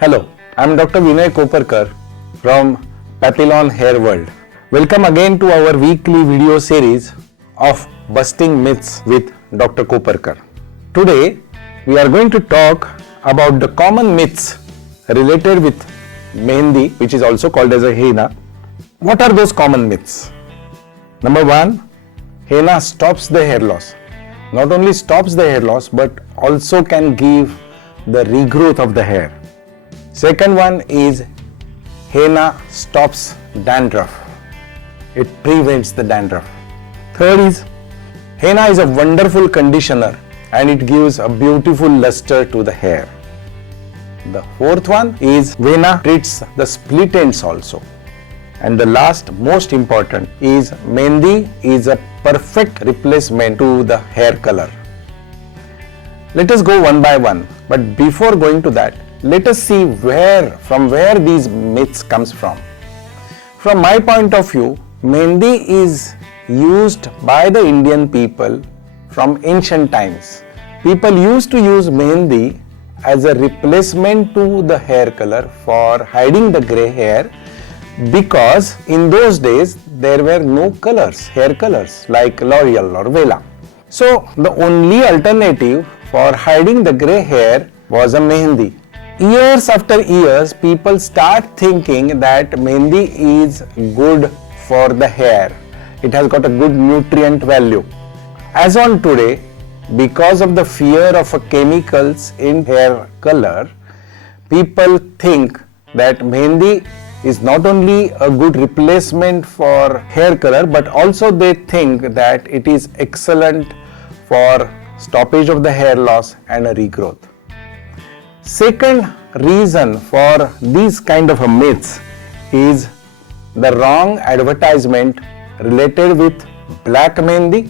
Hello, I am Dr. Vinay Koparkar from Papillon Hair World. Welcome again to our weekly video series of Busting Myths with Dr. Koparkar. Today, we are going to talk about the common myths related with mehendi, which is also called as a henna. What are those common myths? Number one, henna stops the hair loss. Not only stops the hair loss, but also can give the regrowth of the hair. Second one is henna stops dandruff. It prevents the dandruff. Third is henna is a wonderful conditioner and it gives a beautiful luster to the hair. The fourth one is henna treats the split ends also. And the last, most important, is mehendi is a perfect replacement to the hair color. Let us go one by one, but before going to that, let us see from where these myths comes from. From my point of view, mehendi is used by the Indian people from ancient times. People used to use mehendi as a replacement to the hair color for hiding the grey hair, because in those days there were no colors, hair colors like L'Oreal or Vela. So the only alternative for hiding the grey hair was a mehendi. Years after years, people start thinking that mehendi is good for the hair. It has got a good nutrient value. As on today, because of the fear of chemicals in hair color, people think that mehendi is not only a good replacement for hair color, but also they think that it is excellent for stoppage of the hair loss and a regrowth. Second reason for these kind of myths is the wrong advertisement related with black mehendi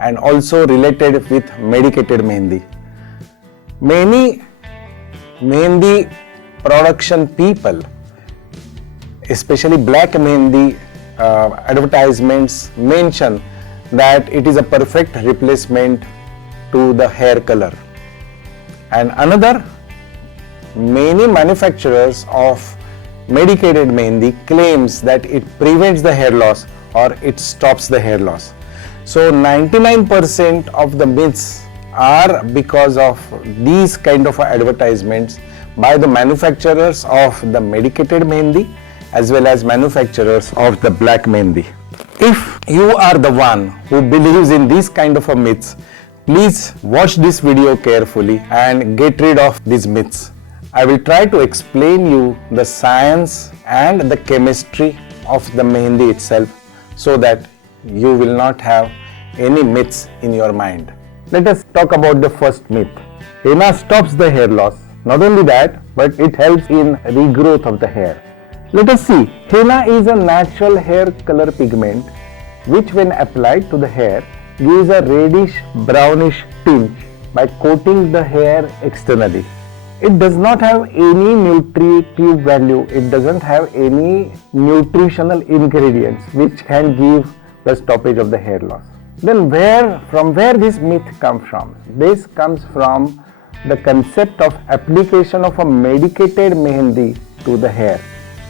and also related with medicated mehendi. Many mehendi production people, especially black mehendi advertisements, mention that it is a perfect replacement to the hair color. And another, many manufacturers of medicated mehendi claims that it prevents the hair loss or it stops the hair loss. So 99% of the myths are because of these kind of advertisements by the manufacturers of the medicated mehendi as well as manufacturers of the black mehendi. If you are the one who believes in these kind of myths, please watch this video carefully and get rid of these myths. I will try to explain you the science and the chemistry of the mehendi itself so that you will not have any myths in your mind. Let us talk about the first myth. Henna stops the hair loss. Not only that, but it helps in regrowth of the hair. Let us see. Henna is a natural hair color pigment which when applied to the hair gives a reddish brownish tinge by coating the hair externally. It does not have any nutritive value. It doesn't have any nutritional ingredients which can give the stoppage of the hair loss. Then from where this myth comes from? This comes from the concept of application of a medicated mehendi to the hair.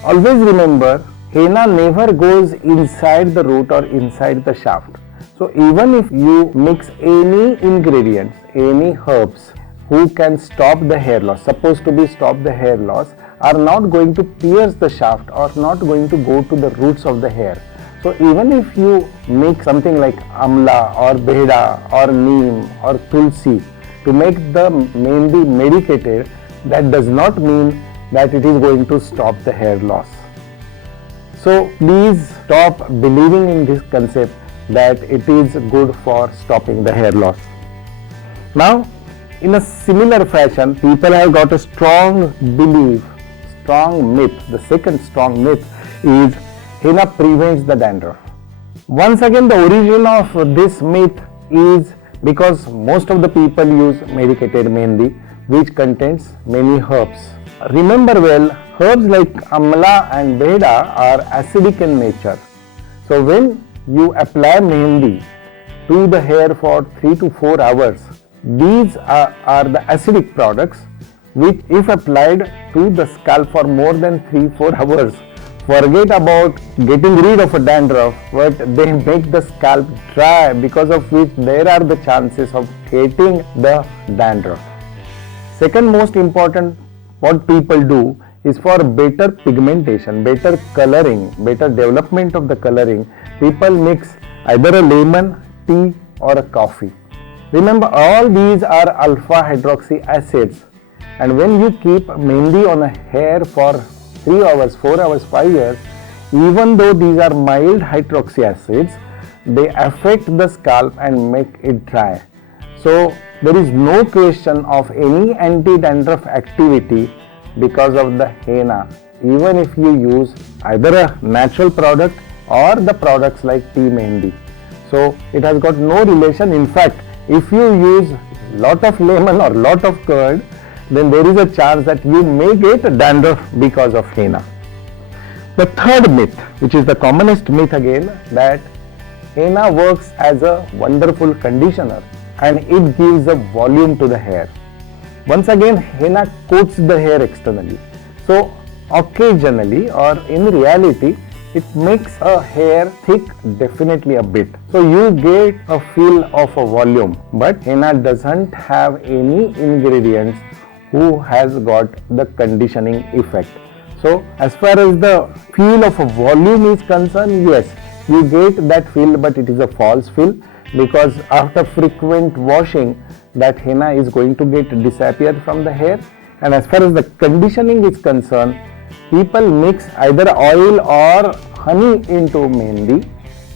Always remember, henna never goes inside the root or inside the shaft. So even if you mix any ingredients, any herbs who can stop the hair loss, supposed to be stop the hair loss, are not going to pierce the shaft or not going to go to the roots of the hair. So even if you mix something like amla or beda or neem or tulsi to make the mehendi medicated, that does not mean that it is going to stop the hair loss. So please stop believing in this concept that it is good for stopping the hair loss. Now, in a similar fashion, people have got a strong belief, strong myth. The second strong myth is henna prevents the dandruff. Once again, the origin of this myth is because most of the people use medicated mehendi which contains many herbs. Remember well, herbs like amla and beda are acidic in nature. So when you apply mehendi to the hair for 3 to 4 hours, these are the acidic products which if applied to the scalp for more than 3-4 hours, forget about getting rid of a dandruff, but they make the scalp dry, because of which there are the chances of getting the dandruff. Second most important, what people do is for better pigmentation, better coloring, better development of the coloring, people mix either a lemon, tea or a coffee. Remember, all these are alpha hydroxy acids, and when you keep mehndi on a hair for 3 hours, 4 hours, 5 years, even though these are mild hydroxy acids, they affect the scalp and make it dry. So there is no question of any anti-dandruff activity because of the henna, even if you use either a natural product or the products like tea mehndi. So it has got no relation. In fact, if you use lot of lemon or lot of curd, then there is a chance that you may get dandruff because of henna. The third myth, which is the commonest myth again, that henna works as a wonderful conditioner and it gives a volume to the hair. Once again, henna coats the hair externally. So occasionally or in reality, it makes a hair thick definitely a bit. So you get a feel of a volume, but henna doesn't have any ingredients who has got the conditioning effect. So as far as the feel of a volume is concerned, yes, you get that feel, but it is a false feel, because after frequent washing, that henna is going to get disappeared from the hair. And as far as the conditioning is concerned, people mix either oil or honey into mehndi,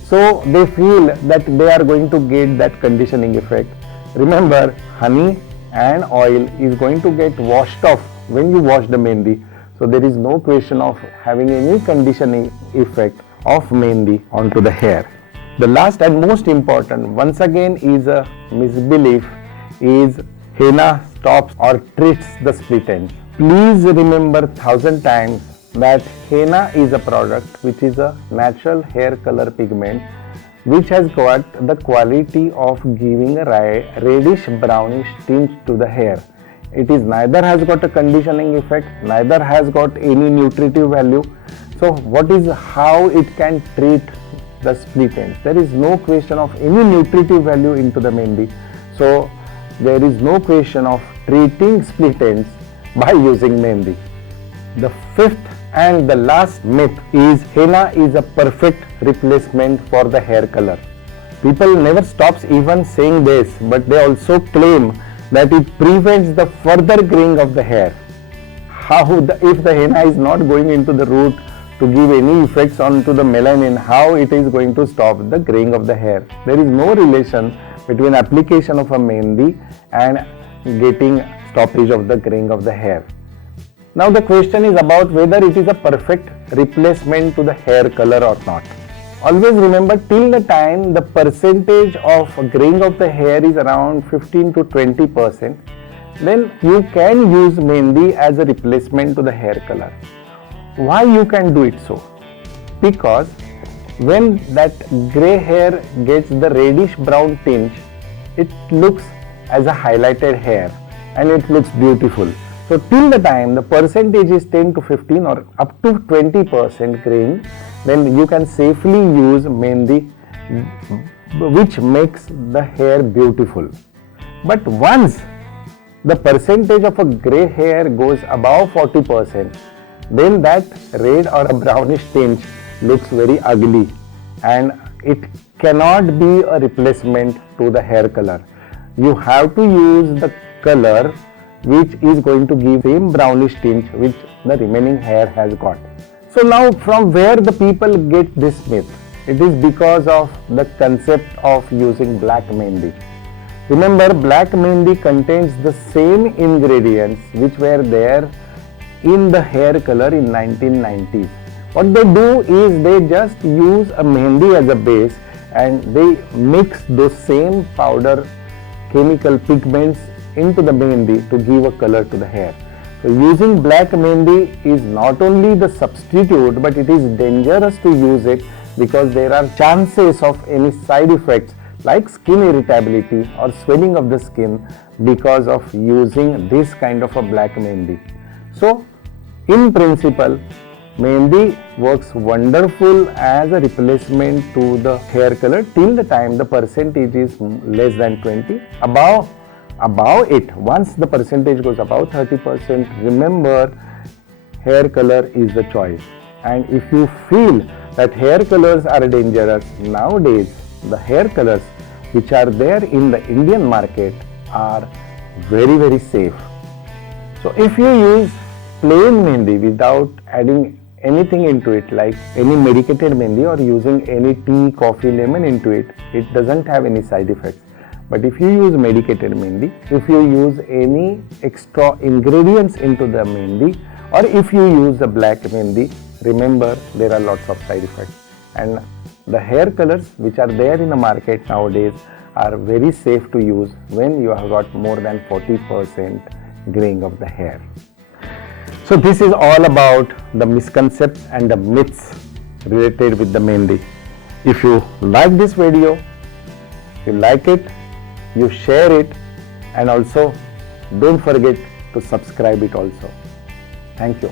so they feel that they are going to get that conditioning effect. Remember, honey and oil is going to get washed off when you wash the mehndi, so there is no question of having any conditioning effect of mehndi onto the hair. The last and most important, once again, is a misbelief, is henna stops or treats the split ends. Please remember 1000 times that henna is a product which is a natural hair color pigment which has got the quality of giving a reddish brownish tinge to the hair. It is neither has got a conditioning effect, neither has got any nutritive value. So what is how it can treat the split ends? There is no question of any nutritive value into the mehndi. So there is no question of treating split ends by using mehndi. The fifth and the last myth is henna is a perfect replacement for the hair color. People never stops even saying this, but they also claim that it prevents the further graying of the hair. If the henna is not going into the root to give any effects onto the melanin, how it is going to stop the graying of the hair? There is no relation between application of a mehndi and getting stoppage of the graying of the hair. Now the question is about whether it is a perfect replacement to the hair color or not. Always remember, till the time the percentage of graying of the hair is around 15 to 20%, then you can use mehndi as a replacement to the hair color. Why you can do it so? Because when that gray hair gets the reddish brown tinge, it looks as a highlighted hair and it looks beautiful. So till the time the percentage is 10 to 15 or up to 20% graying, then you can safely use mehndi, which makes the hair beautiful. But once the percentage of a gray hair goes above 40%, then that red or a brownish tinge looks very ugly and it cannot be a replacement to the hair color. You have to use the color which is going to give same brownish tinge which the remaining hair has got. So now from where the people get this myth? It is because of the concept of using black mehndi. Remember, black mehndi contains the same ingredients which were there in the hair color in 1990s. What they do is they just use a mehndi as a base and they mix those same powder chemical pigments into the mehndi to give a color to the hair. So using black mehndi is not only the substitute, but it is dangerous to use it because there are chances of any side effects like skin irritability or swelling of the skin because of using this kind of a black mehendi. So in principle, mehendi works wonderful as a replacement to the hair color till the time the percentage is less than 20. Above it, once the percentage goes above 30%, remember, hair color is the choice. And if you feel that hair colors are dangerous, nowadays the hair colors which are there in the Indian market are very safe. So if you use plain mehendi without adding anything into it, like any medicated mehendi or using any tea, coffee, lemon into it, it doesn't have any side effects. But if you use medicated mehendi, if you use any extra ingredients into the mehendi, or if you use the black mehendi, remember, there are lots of side effects. And the hair colors which are there in the market nowadays are very safe to use when you have got more than 40% graying of the hair. So this is all about the misconceptions and the myths related with the mehendi. If you like this video, if you like it, you share it, and also don't forget to subscribe it also. Thank you.